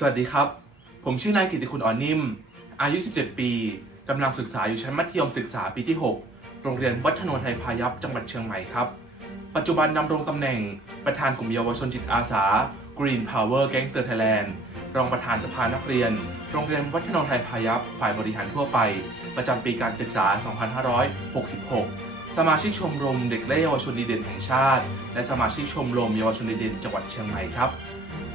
สวัสดีครับ ผมชื่อนายกิติคุณอ่อนนิ่ม อายุ 17 ปีกำลังศึกษาอยู่ชั้นมัธยมศึกษาปีที่ 6 โรงเรียนวัฒนนไทยพายัพจังหวัดเชียงใหม่ครับ ปัจจุบันดำรงตำแหน่ง ประธานกลุ่มเยาวชนจิตอาสา Green Power Gangster Thailand รองประธานสภานักเรียน โรงเรียนวัฒนนไทยพายัพฝ่ายบริหารทั่วไป ประจำปีการศึกษา 2566 สมาชิกชมรมเด็กและเยาวชนดีเด่นแห่งชาติ และสมาชิกชมรมเยาวชนดีเด่นจังหวัดเชียงใหม่ครับ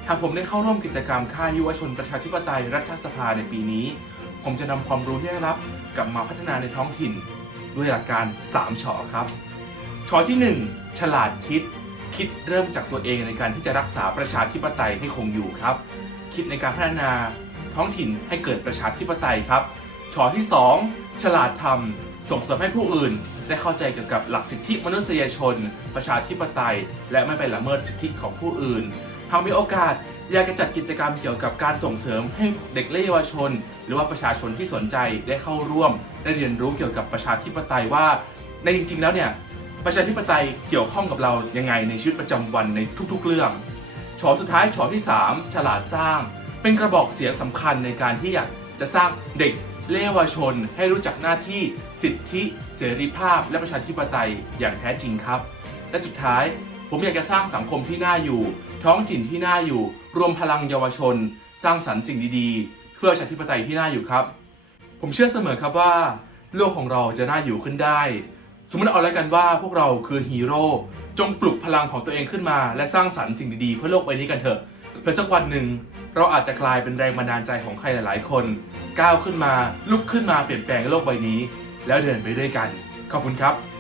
หากผมได้เข้าร่วมกิจกรรมค่ายยุวชนประชาธิปไตยรัฐสภาในปีนี้ ผมจะนำความรู้ที่ได้รับกลับมาพัฒนาในท้องถิ่น ด้วยหลักการ3ชอครับชอที่ 1 ฉลาดคิด คิดเริ่มจากตัวเองในการที่จะรักษาประชาธิปไตยให้คงอยู่ครับ คิดในการพัฒนาท้องถิ่นให้เกิดประชาธิปไตยครับชอที่ 2 ฉลาดทำส่งเสริมให้ผู้อื่น ได้เข้าใจเกี่ยวกับหลักสิทธิมนุษยชน ประชาธิปไตย และไม่ไปละเมิดสิทธิของผู้อื่น หากมีโอกาสอยากจะจัดกิจกรรมเกี่ยวกับการส่งเสริมให้เด็กและเยาวชน หรือว่าประชาชนที่สนใจได้เข้าร่วม ได้เรียนรู้เกี่ยวกับประชาธิปไตยว่า ในจริง ๆ แล้วเนี่ยประชาธิปไตยเกี่ยวข้องกับเรายังไงในชีวิตประจำวันในทุก ๆ เรื่องชอสุดท้ายชอที่ 3 ฉลาดสร้าง เป็นกระบอกเสียงสำคัญในการที่อยากจะสร้างเด็กเยาวชน ให้รู้จักหน้าที่สิทธิ เสรีภาพ และประชาธิปไตยอย่างแท้จริงครับ และสุดท้าย ผมอยากจะสร้างสังคมที่น่าอยู่ ท้องถิ่นที่น่าอยู่ รวมพลังเยาวชน สร้างสรรค์สิ่งดีๆ เพื่อประชาธิปไตยที่น่าอยู่ครับ ผมเชื่อเสมอครับว่า โลกของเราจะน่าอยู่ขึ้นได้ สมมติเอาแล้วกันว่าพวกเราคือฮีโร่จงปลุกพลังของตัวเองขึ้นมา และสร้างสรรค์สิ่งดีๆเพื่อโลกใบนี้กันเถอะเพื่อสักวันหนึ่งเราอาจจะกลายเป็นแรงบันดาลใจของใครหลาย ๆ คน ก้าวขึ้นมาลุกขึ้นมาเปลี่ยนแปลงโลกใบนี้ แล้วเดินไปด้วยกัน ขอบคุณครับ